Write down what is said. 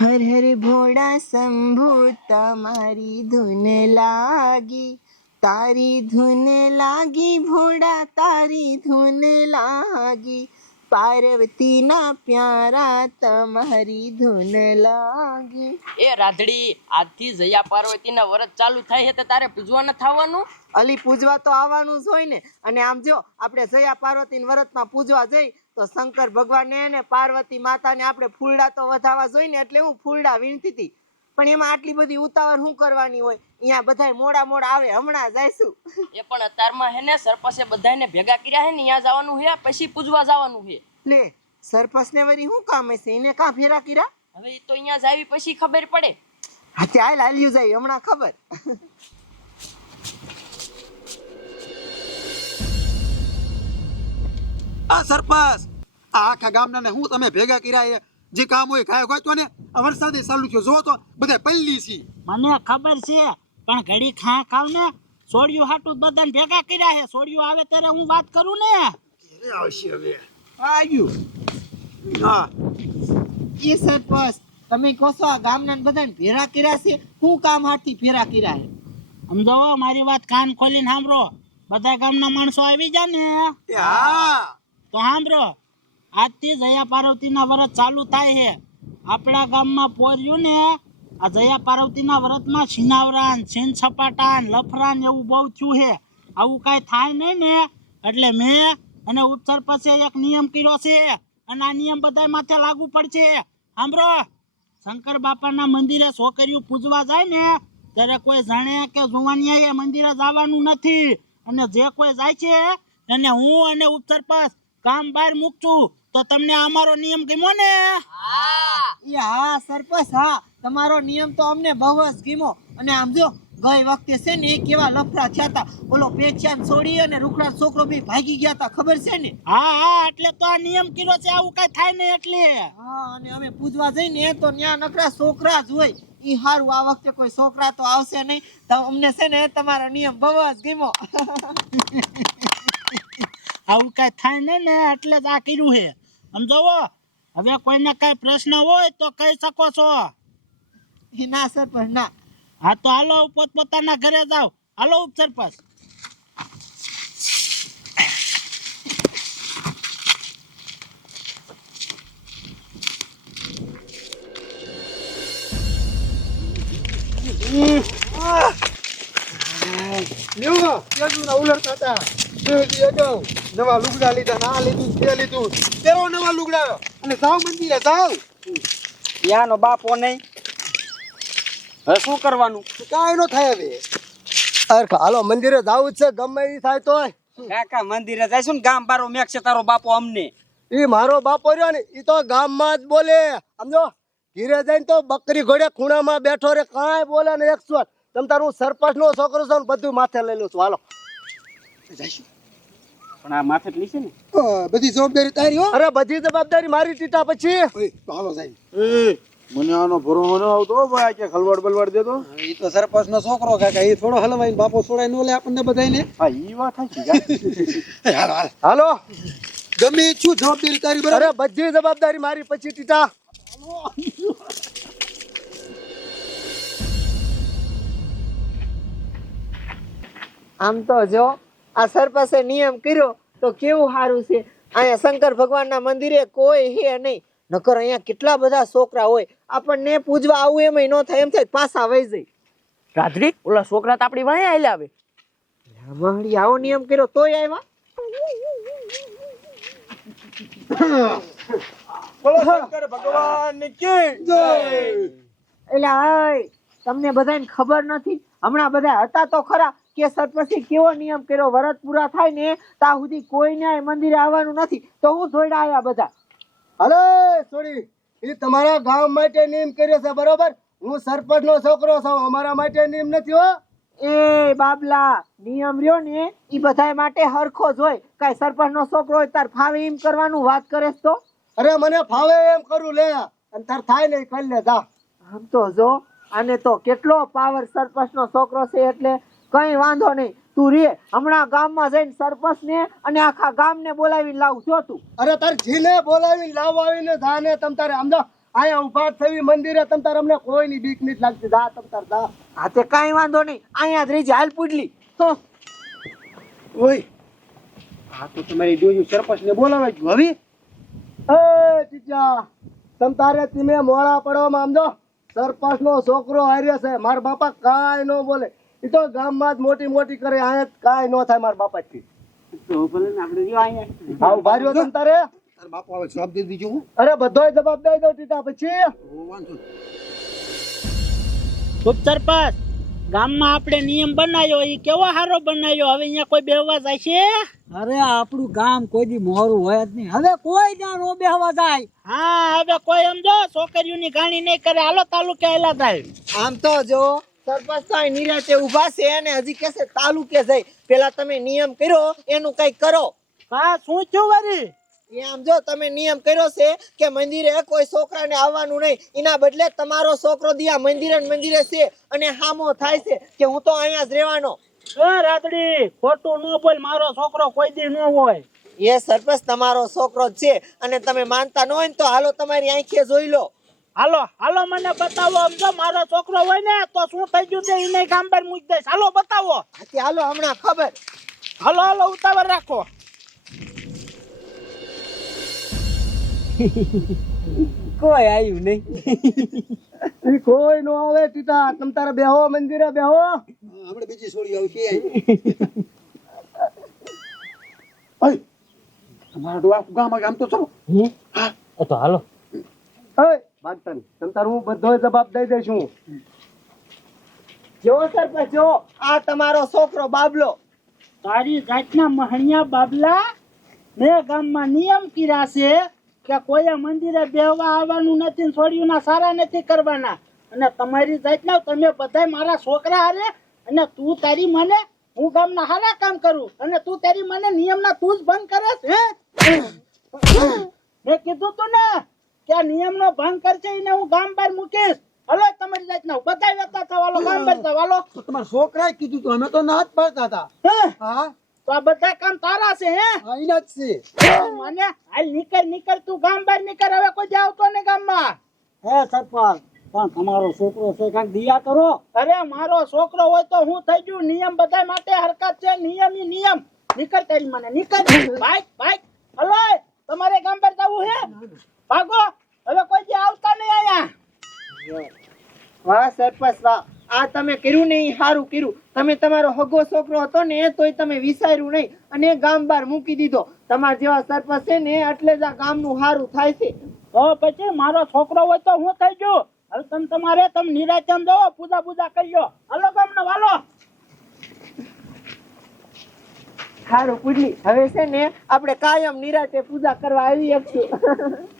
હર હર ભોળા શંભુ તમારી ધૂન લાગી તારી ધૂન લાગી ભોળા તારી ધૂન લાગી. પાર્વતીના પ્યારા તમારી ધૂન લાગી. એ રાધડી આજથી જયા પાર્વતીના વ્રત ચાલુ થાય છે તો તારે પૂજવા ન થવાનું? અલી પૂજવા તો આવવાનું જ હોય ને. અને આમ જો આપણે જયા પાર્વતી વ્રતમાં પૂજવા જઈ તો શંકર ભગવાનને ને પાર્વતી માતાને આપણે ફૂલડા તો વધાવવા જોઈએ ને એટલે હું ફૂલડા વીણતી હતી. પણ એમાં આટલી બધી ઉતાવળ શું કરવાની હોય? અહીંયા બધાય મોડા મોડા આવે હમણાં જઈશું એ પણ અત્યારમાં હે ને સરપંચે બધાને ભેગા કર્યા હે ને અહીંયા જવાનું હે પછી પૂજવા જવાનું હે. લે સરપંચને વરી શું કામ હશે? એને કાં ફેરા કર્યા? હવે તો અહીંયા જાવી પછી ખબર પડે. હા તે હાલ હાલ્યું જાય હમણાં ખબર. આ સરપંચ! આ આખા ગામના ને હું તમે ભેગા કર્યા એ જે કામ હોય કાય ગોચો ને આ વરસાદે ચાલુ થયો. જો તો બધા પલ્લી છે. મને ખબર છે પણ ઘડી ખા ખાવ ને સોડિયું હાટું બધાને ભેગા કર્યા છે. સોડિયું આવે ત્યારે હું વાત કરું ને? એ આવશે હવે. આવ્યું હા. એ સરપંચ તમે કહો છો આ ગામના બધાને ભેરા કર્યા છે? હું કામ હાથી ફેરા કર્યા છે? સમજાવો મારી વાત કાન ખોલીને સાંભળો. બધા ગામના માણસો આવી જા ને. હા. તો સાંભળો આજથી જયા પાર્વતીના વ્રત ચાલુ થાય છે. આપણા ગામમાં પોર્યું ને, આ જયા પાર્વતીના વ્રતમાં છીનાવરાન છીન છપાટાન, લફરાન એવું બહુ થયું છે. આવું કાંઈ થાય નહીં ને, એટલે મેં અને ઉપસરપંચે એક નિયમ કર્યો છે અને આ નિયમ બધા માથે લાગુ પડશે. સાંભળો શંકર બાપાના મંદિરે છોકરીઓ પૂજવા જાય ને, ત્યારે કોઈ જાણે કે જુવાનિયાએ મંદિરે જવાનું નથી. અને જે કોઈ જાય છે, એને હું અને ઉપસરપંચ કામ બહાર મૂકશું તો તમને અમારો નિયમ ગમ્યો ને? એ હા સરપંચ હા. તમારો નિયમ તો અમને બહુ જ ગમ્યો. અને આમ જો ગઈ વખતે છે ને એ કેવા લફરા થયા હતા. ઓલો પેચ્યાન છોડી અને રૂખડા છોકરો બી ભાગી ગયા હતા. ખબર છે ને? હા હા એટલે તો આ નિયમ કીધો છે આવું કઈ થાય નહીં એટલે. હા અને અમે પૂજવા જઈને તો ત્યાં નકરા છોકરા જ હોય. ઈ હારું આ વખતે કોઈ છોકરા તો આવશે નહીં. તો અમને છે ને તમારો નિયમ બહુ જ ગમ્યો. આવું કઈ થાય નહીં ને એટલે જ આ કર્યું છે. સમજાવો હવે કોઈને કઈ પ્રશ્ન હોય તો કહી શકો છો. ના સરપંચ ના. હા તો હાલો પોતપોતાના ઘરે જાઓ હાલો ઉપસરપંચ. કેજુ ના ઉલરતા હતા. બે દી અગાઉ નવા લુગડા લીધા ના લીધું તે લીધું. તેરો નવા લુગડા. અને જાવ મંદિરે જાવ યાનો બાપો નહીં. હવે શું કરવાનું? કાંઈ નો થાય હવે. અરે હાલો મંદિરે જાવું છે ગમે એ થાય તોય. કાકા મંદિરે જઈશું ને ગામ બારો મેક છે તારો બાપો અમને. એ મારો બાપો રહ્યો ને એ તો ગામમાં જ બોલે. સમજો? ઘીરે જઈને તો બકરી ઘોડે ખૂણામાં બેઠો રે કાંઈ બોલે ને એક સ્વર. તમ તારું સરપંચ નો છોકરો છો ને બધું માથે લઈ લઉં છું. હાલો. પણ આ માથે જ ને? બધી જવાબદારી તારી હો. અરે બધી જવાબદારી મારી ટીટા પછી. હાલો સાહેબ. મને આનો ભરો ન આવતો ભાઈ કે ખલવાડ બલવાડ દેતો? એ તો સરપંચ નો છોકરો કાકા એ થોડો હલવાઈ બાપો છોડાઈ નો લે આપણને બધાને હા ઈ વાત થાય હાલો હાલો. ગમે છું જવાબદારી તારી બરાબર. અરે બધી જવાબદારી મારી પછી ટીટા. આમ તો જો આ સરપંચે નિયમ કર્યો તો કેવું સારું છે? અહીંયા શંકર ભગવાનના મંદિરે કોઈ હે નહીં. નકર અહીંયા કેટલા બધા છોકરા હોય. આપણને પૂજવા આવું એમ ન થાય એમ થાય પાછા વહી જાય રાત્રી? ઓલા છોકરા તો આપણી વાંહે આવેલા આવે મહડી આવો નિયમ કર્યો તોય આવ્યા ભગવાન કી જય? એટલે તમને બધાને ખબર નથી? હમણાં બધા હતા તો ખરા કે સરપંચે કેવો નિયમ કર્યો? વરત પૂરા થાય ને ત્યાં સુધી કોઈને મંદિરે આવવાનું નથી. તો હું જોઈડા આવ્યા બધા. અરે સોરી. એ તમારા ગામ માટે નિયમ કર્યો છે બરોબર? હું સરપંચ નો છોકરો છું અમારા માટે નિયમ નથી હો. એ બાબલા નિયમ રહ્યો ને એ બધાય માટે હરખો જ હોય. કાંઈ સરપંચ નો છોકરો હોય તાર ફાવે એમ કરવાનું વાત કરે તો? અરે મને ફાવે એમ કરું લે. અને તાર થાય ને કરી લે જા. આમ તો જો આને તો કેટલો પાવર સરપંચ નો છોકરો છે એટલે કઈ વાંધો નહીં. તું રે હમણાં ગામમાં જઈને સરપંચ ને અને આખા ગામ ને બોલાવીને લાવું છો તું. અરે તાર જીને બોલાવી લાવ આવીને ધાને તમ તારે સમજો આયા ઊભા થવી મંદિરે તમ તાર અમને કોઈની બીક નથી લાગતી. જા તમ તાર જા. હા તે કાંઈ વાંધો નહીં. અહીંયા જ રહી હાલ પૂડલી હો. ઓય. આ તો તમારી જોયું સરપંચ ને બોલાવે છે. હવે? એ ચીચા તમ તારે તમે મોળા પડવામાં સમજો સરપંચ નો છોકરો હાર્યો છે. મારા બાપા કાંઈ ન બોલે. એ તો ગામમાં જ મોટી મોટી કરે જ કાંઈ ન થાય મારા બાપા થી તો ભલે ને આપણે જો અહીંયા. હા ઊભા રહ્યો તમ તારે? તાર બાપુ આવે જવાબ દઈ દીજો અરે બધોય જવાબ દઈ દો ટીટા પછી. ઓ, વાંધો નહીં. ખૂબ સરપંચ ગામમાં આપણે નિયમ બનાવ્યો એ કેવો સારો બનાવ્યો? હવે અહીંયા કોઈ બેહવા જાય છે? અરે આપણું ગામ કોઈ દી મોરું હોય જ નહીં. હવે કોઈ ના નો બેહવા જાય. હા હવે કોઈ એમ જો છોકરીઓની ગાણી નહીં કરે. હાલો તાલુકે આયલા થાય આમ તો જો સરપંચ તો નિરાતે ઊભા છે અને હજી કહેશે તાલુકે જઈ. પેલા તમે નિયમ કર્યો એનું કંઈક કરો. હા શું થયું વરી? એ આમ જો તમે નિયમ કર્યો છે કે મંદિરે કોઈ છોકરાને આવવાનું નહીં એના બદલે તમારો છોકરો દિયા મંદિરે મંદિરે છે અને હામો થાય છે કે હું તો અહીંયા જ રહેવાનો. એ રાતડી ખોટું ન બોલ મારો છોકરો કોઈ દી ન હોય. એ સરપંચ તમારો છોકરો જ છે અને તમે માનતા ન હોય ને તો હાલો તમારી આંખે જોઈ લો. હાલો હાલો મને બતાવો આમ જો મારો છોકરો હોય ને તો શું થઈ ગયું છે? એને ગામ પર મૂકી દઈશ. હાલો બતાવો. આથી હાલો હમણાં ખબર. હાલો હાલો ઉતાવળ રાખો. કોઈ આવ્યું નહીં. કોઈ નો આવે ટીટા. તમ તારે બેહો મંદિરે બેહો. આપણે બીજી છોડી આવશે ઓય તમારા તો આખું ગામ તો તો હા. તો હાલો. એ બાગતન તમ તાર હું બધોય જવાબ દઈ દઈશું જો સરપંચ જો આ તમારો છોકરો બાબલો. તારી જાતના મહણિયા બાબલા મેં ગામમાં નિયમ કર્યા છે કે કોઈ મંદિરે બેહવા આવવાનું નથી છોડ્યું ના સારા નથી કરવાના. અને તમારી જાતના તમે બધા મારા છોકરા હારે અને તું તારી મને હું ગામના સારા કામ કરું અને તું તારી મને નિયમના તું જ ભંગ કરે છે. મેં કીધું તું ને આ નિયમનો ભંગ કરશે એને હું ગામ બહાર મૂકીશ. હલો તમારી જાતના બધા વ્યક્ત થવાલો ગામ બહાર થવાલો તમારા છોકરાએ કીધું તો અમે તો ના જ પાડતા હતા. હા? તો આ બધા કામ તારા છે હે? આઈના જ છે. મને હાલ નીકળ નીકળ તું ગામ બહાર નીકળ હવે કોઈ જાવતો ને ગામમાં. હે સરપંચ પણ તમારો છોકરો છે કાંઈક દિયા કરો. અરે મારો છોકરો હોય તો હું થઈ ગયું નિયમ બધા માટે હરકત છે નિયમ ઈ નિયમ. નીકળ તારી મને નીકળ. બાઈક બાઈક હલો તમારે ગામ પર જવું હે ભાગો. વાહ સરપંચ વાહ. આ તમે કર્યું નહીં સારું કર્યું. તમે તમારો હગો છોકરો હતો ને તોય તમે વિસાર્યું નહીં. અને ગામ બહાર મૂકી દીધો. તમારા જેવા સરપંચ છે ને એટલે જ આ ગામનું સારું થાય છે. તો પછી મારો છોકરો હોય તો હું થઈ ગયું? હવે તમે તમારે તમે નિરાચન દો પૂજા પૂજા કરજો હાલો ગામનો વાલો સારું પૂજલી હવે છે ને આપણે કાયમ નિરાતે પૂજા કરવા આવી શકશું